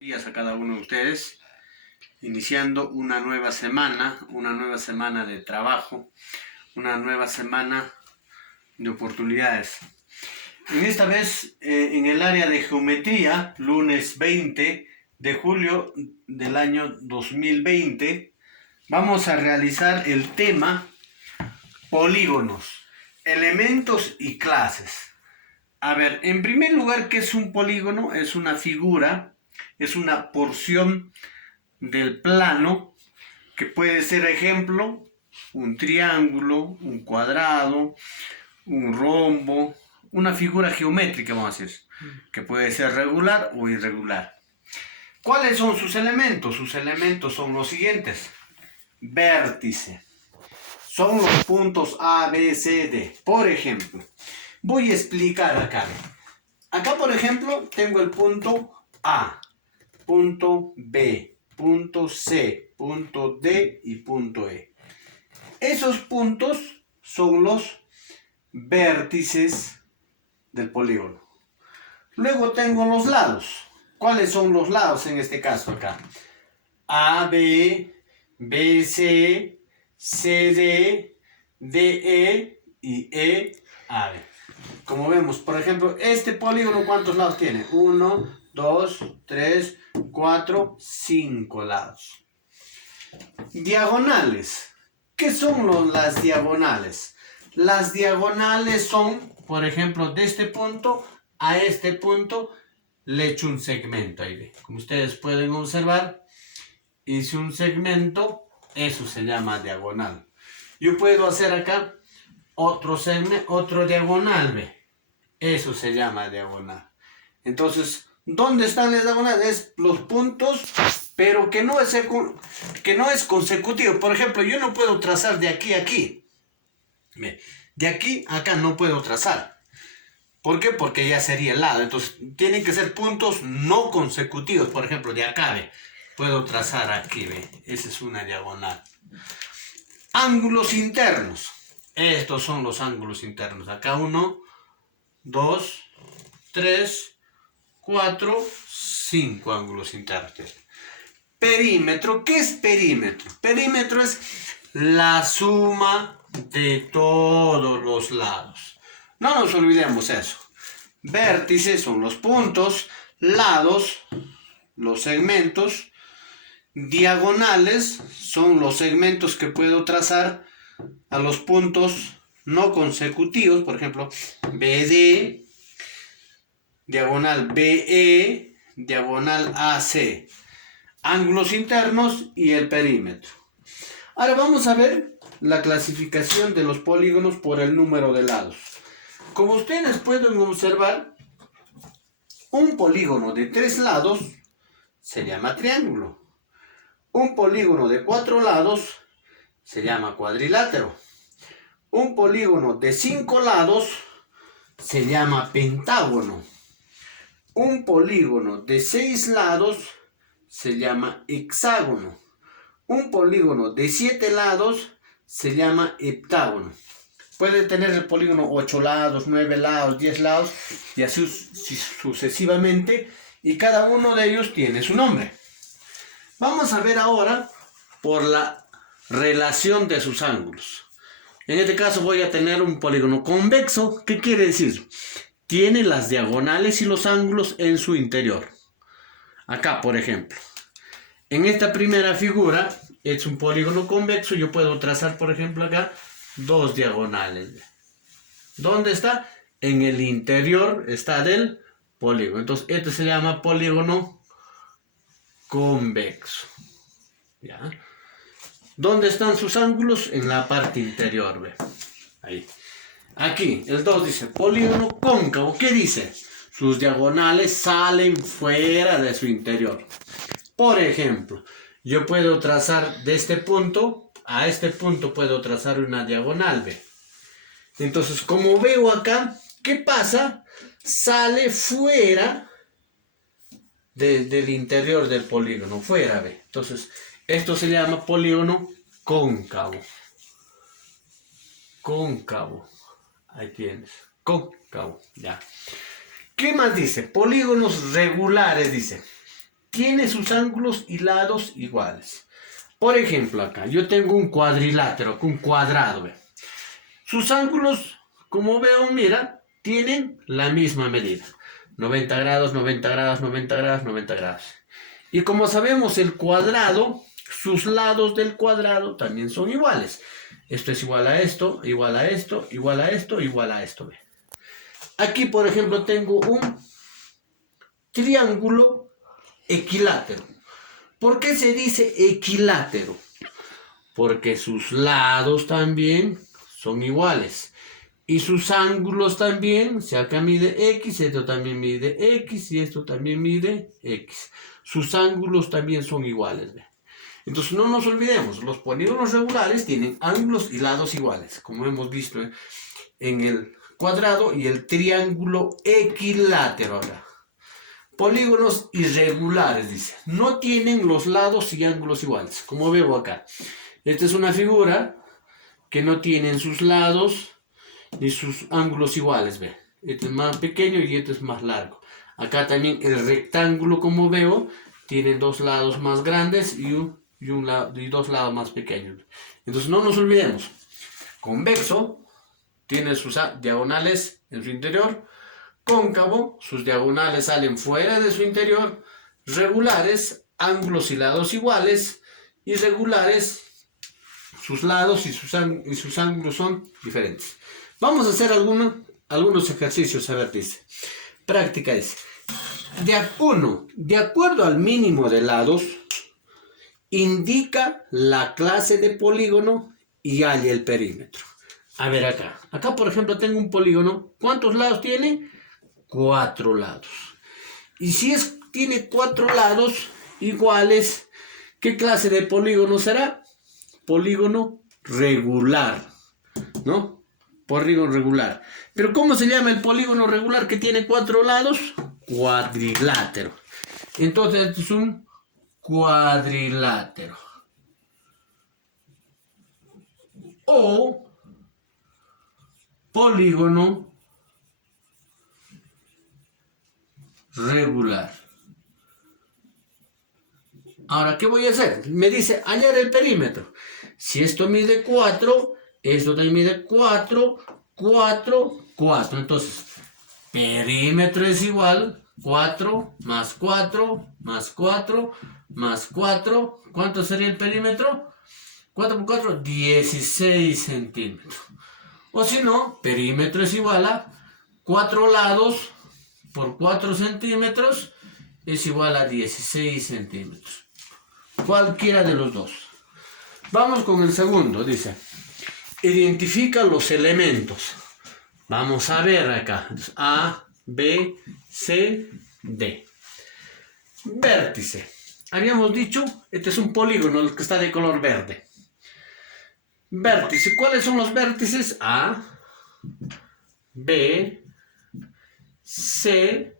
Días a cada uno de ustedes, iniciando una nueva semana de trabajo, una nueva semana de oportunidades. En esta vez, en el área de geometría, lunes 20 de julio del año 2020, vamos a realizar el tema polígonos, elementos y clases. A ver, en primer lugar, ¿qué es un polígono? Es una figura, es una porción del plano que puede ser, ejemplo, un triángulo, un cuadrado, un rombo, una figura geométrica, vamos a decir, que puede ser regular o irregular. ¿Cuáles son sus elementos? Sus elementos son los siguientes. Vértice. Son los puntos A, B, C, D. Por ejemplo, voy a explicar acá. Acá, por ejemplo, tengo el punto A, punto B, punto C, punto D y punto E. Esos puntos son los vértices del polígono. Luego tengo los lados. ¿Cuáles son los lados en este caso acá? A, B, B, C, C, D, D, E y E, A, B. Como vemos, por ejemplo, este polígono, ¿cuántos lados tiene? 1, 2, 3, 4, 5 lados. Diagonales. ¿Qué son las diagonales? Las diagonales son, por ejemplo, de este punto a este punto, le he hecho un segmento ahí. Como ustedes pueden observar, hice un segmento, eso se llama diagonal. Yo puedo hacer acá otro segmento, otro diagonal, ¿ve? Eso se llama diagonal. Entonces, ¿dónde están las diagonales? Los puntos, pero que no es consecutivo. Por ejemplo, yo no puedo trazar de aquí a aquí. De aquí a acá no puedo trazar. ¿Por qué? Porque ya sería el lado. Entonces, tienen que ser puntos no consecutivos. Por ejemplo, de acá, ¿ve? Puedo trazar aquí, ¿ve? Esa es una diagonal. Ángulos internos. Estos son los ángulos internos. Acá 1, 2, 3, 4, 5 ángulos internos. Perímetro. ¿Qué es perímetro? Perímetro es la suma de todos los lados. No nos olvidemos eso. Vértices son los puntos, lados, los segmentos, diagonales son los segmentos que puedo trazar a los puntos no consecutivos, por ejemplo, BD, diagonal BE, diagonal AC, ángulos internos y el perímetro. Ahora vamos a ver la clasificación de los polígonos por el número de lados. Como ustedes pueden observar, un polígono de 3 lados se llama triángulo. Un polígono de 4 lados se llama cuadrilátero. Un polígono de 5 lados se llama pentágono. Un polígono de 6 lados se llama hexágono. Un polígono de 7 lados se llama heptágono. Puede tener el polígono 8 lados, 9 lados, 10 lados y así sucesivamente, y cada uno de ellos tiene su nombre. Vamos a ver ahora por la relación de sus ángulos. En este caso voy a tener un polígono convexo. ¿Qué quiere decir? Tiene las diagonales y los ángulos en su interior. Acá, por ejemplo, en esta primera figura es un polígono convexo. Yo puedo trazar, por ejemplo, acá 2 diagonales. ¿Dónde está? En el interior está del polígono. Entonces, este se llama polígono convexo. ¿Ya? ¿Dónde están sus ángulos? En la parte interior, ¿ve? Ahí. Aquí, el 2 dice polígono cóncavo. ¿Qué dice? Sus diagonales salen fuera de su interior. Por ejemplo, yo puedo trazar de este punto a este punto, puedo trazar una diagonal, ¿ve? Entonces, como veo acá, ¿qué pasa? Sale fuera del interior del polígono, fuera, ¿ve? Entonces, esto se llama polígono cóncavo. Cóncavo. Ahí tienes. Cóncavo. Ya. ¿Qué más dice? Polígonos regulares, dice. tiene sus ángulos y lados iguales. Por ejemplo, acá yo tengo un cuadrilátero, un cuadrado. ¿Ve? Sus ángulos, como veo, mira, tienen la misma medida. 90 grados, 90 grados, 90 grados, 90 grados. Y como sabemos, el cuadrado, sus lados del cuadrado también son iguales. Esto es igual a esto, igual a esto, igual a esto, igual a esto. ¿Ve? Aquí, por ejemplo, tengo un triángulo equilátero. ¿Por qué se dice equilátero? Porque sus lados también son iguales. Y sus ángulos también, si acá mide X, esto también mide X y esto también mide X. Sus ángulos también son iguales. ¿Ve? Entonces no nos olvidemos, los polígonos regulares tienen ángulos y lados iguales, como hemos visto en el cuadrado y el triángulo equilátero ahora. Polígonos irregulares, dice, no tienen los lados y ángulos iguales, como veo acá. Esta es una figura que no tiene sus lados ni sus ángulos iguales, ve. Este es más pequeño y este es más largo. Acá también el rectángulo, como veo, tiene dos lados más grandes y dos lados más pequeños. Entonces no nos olvidemos, convexo tiene sus diagonales en su interior, cóncavo, sus diagonales salen fuera de su interior, regulares, ángulos y lados iguales, irregulares, sus lados y sus ángulos son diferentes. Vamos a hacer algunos ejercicios, a ver, dice. Práctica es, de acuerdo al mínimo de lados, indica la clase de polígono y halla el perímetro. A ver acá. Acá, por ejemplo, tengo un polígono. ¿Cuántos lados tiene? 4 lados. Y si tiene 4 lados iguales, ¿qué clase de polígono será? Polígono regular, ¿no? Polígono regular. ¿Pero cómo se llama el polígono regular que tiene 4 lados? Cuadrilátero. Entonces, este es un cuadrilátero. O polígono regular. Ahora, ¿qué voy a hacer? Me dice hallar el perímetro. Si esto mide 4, esto también mide 4, 4, 4. Entonces, perímetro es igual 4 más 4 más 4 más 4. ¿Cuánto sería el perímetro? 4 por 4, 16 centímetros. O si no, perímetro es igual a 4 lados por 4 centímetros es igual a 16 centímetros. Cualquiera de los dos. Vamos con el segundo, dice. Identifica los elementos. Vamos a ver acá. A, B, C, D. Vértice. Habíamos dicho, este es un polígono, el que está de color verde. Vértice. ¿Cuáles son los vértices? A, B, C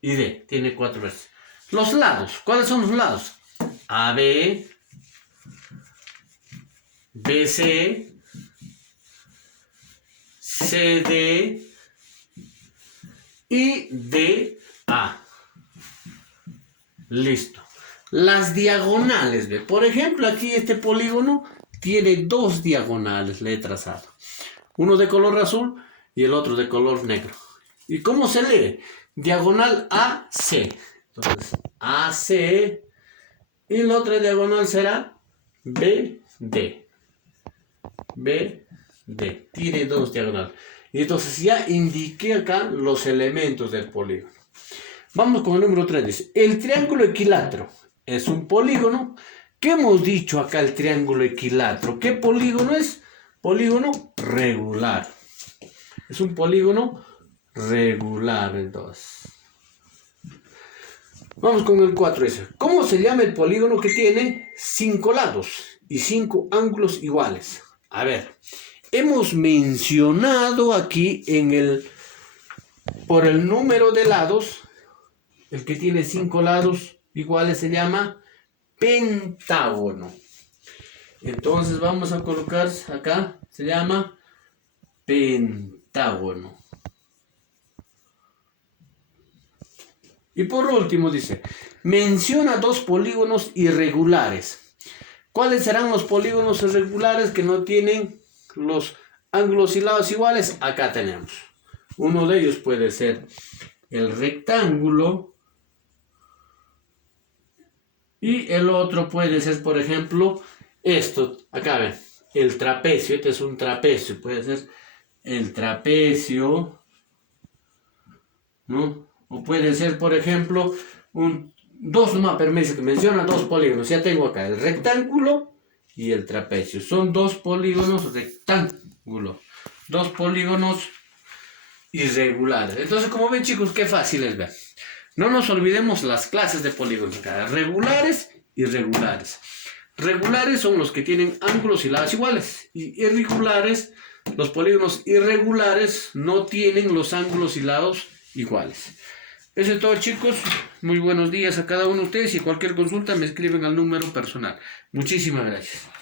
y D. Tiene 4 vértices. Los lados. ¿Cuáles son los lados? AB, BC, CD y DA. Listo. Las diagonales, ¿ve? Por ejemplo, aquí este polígono tiene 2 diagonales, le he trazado. Uno de color azul y el otro de color negro. ¿Y cómo se lee? Diagonal AC. Entonces, AC. Y la otra diagonal será BD. BD. Tiene 2 diagonales. Y entonces ya indiqué acá los elementos del polígono. Vamos con el número 3. Dice, el triángulo equilátero es un polígono. ¿Qué hemos dicho acá el triángulo equilátero? ¿Qué polígono es? Polígono regular. Es un polígono regular, entonces. Vamos con el 4. Dice, ¿cómo se llama el polígono que tiene 5 lados y 5 ángulos iguales? A ver, hemos mencionado aquí por el número de lados, el que tiene 5 lados iguales se llama pentágono. Entonces vamos a colocar acá, se llama pentágono. Y por último dice, Menciona dos polígonos irregulares. ¿Cuáles serán los polígonos irregulares que no tienen los ángulos y lados iguales? Acá tenemos. Uno de ellos puede ser el rectángulo y el otro puede ser, por ejemplo, esto. Acá ven, el trapecio. Este es un trapecio. Puede ser el trapecio, ¿no? O puede ser, por ejemplo, permiso que menciona dos polígonos. Ya tengo acá el rectángulo y el trapecio. Son dos polígonos rectángulo. Dos polígonos irregulares. Entonces, como ven, chicos, qué fácil es ver. No nos olvidemos las clases de polígonos acá. Regulares y irregulares. Regulares son los que tienen ángulos y lados iguales. Y irregulares, los polígonos irregulares no tienen los ángulos y lados iguales. Eso es todo, chicos. Muy buenos días a cada uno de ustedes y cualquier consulta me escriben al número personal. Muchísimas gracias.